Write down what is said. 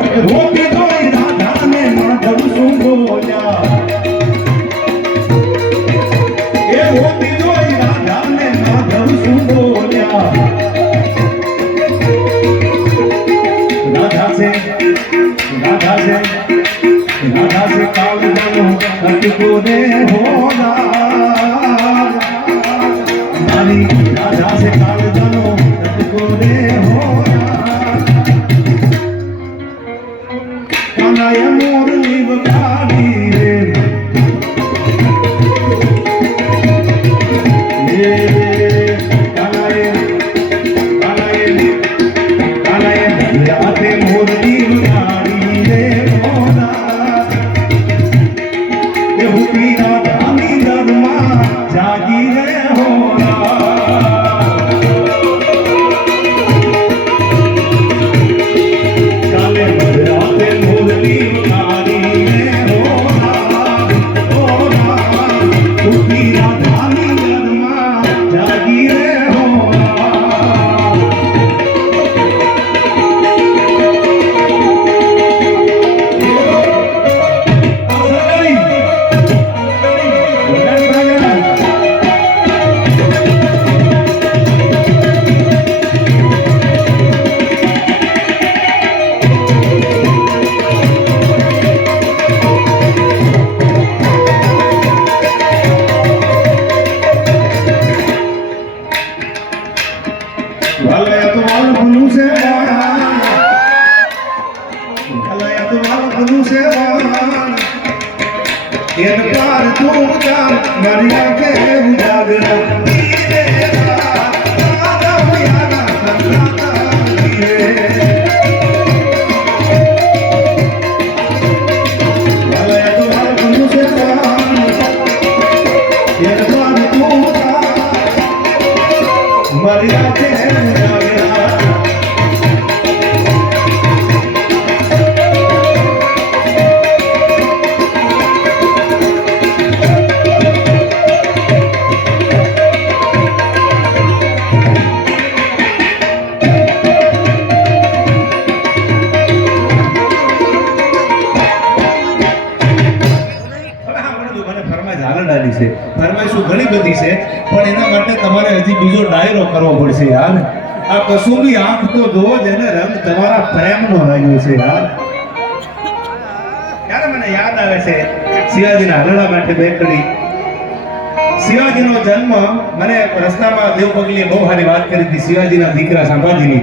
રોકી દોઈ રાધાને માધવ શું બોલ્યા એ રોકી દોઈ રાધાને માધવ શું બોલ્યા રાધા છે કાલ જાનો અટકો રે હોના મારી રાધા છે કાલ જાનો અટકો રે હોના કાનાએ મોરલી વગાડી રે કાનાએ હાથે મોરલી વગાડી રે હોના એ હુકી રાધાની દરમાં જાગી રે હોના કાલે રાતે મોરલી વગાડી રે હોના હુકી રાધાની દરમાં જાગી રે હોના इन पार तू जान मरिया के उजागरा धीरे राधा प्यारा सन्नाटा धीरे वाले तो हाल बंधु से पान इन पार तू जान मरिया के उजागरा ફરમાઈશું ઘણી બધી છે પણ એના માટે તમારે હજી બીજો ડાયરો કરવો પડશે યાર આ કસુંબી આંખ તો જોવો જ એને રંગ તમારા પ્રેમનો લાગ્યો છે યાર ત્યારે મને યાદ આવે છે શિવાજીના હલડા માટે બેકડી શિવાજીનો જન્મ મને રસ્તામાં દેવપગલીએ બહુ સારી વાત કરી હતી શિવાજીના દીકરા સંભાજીની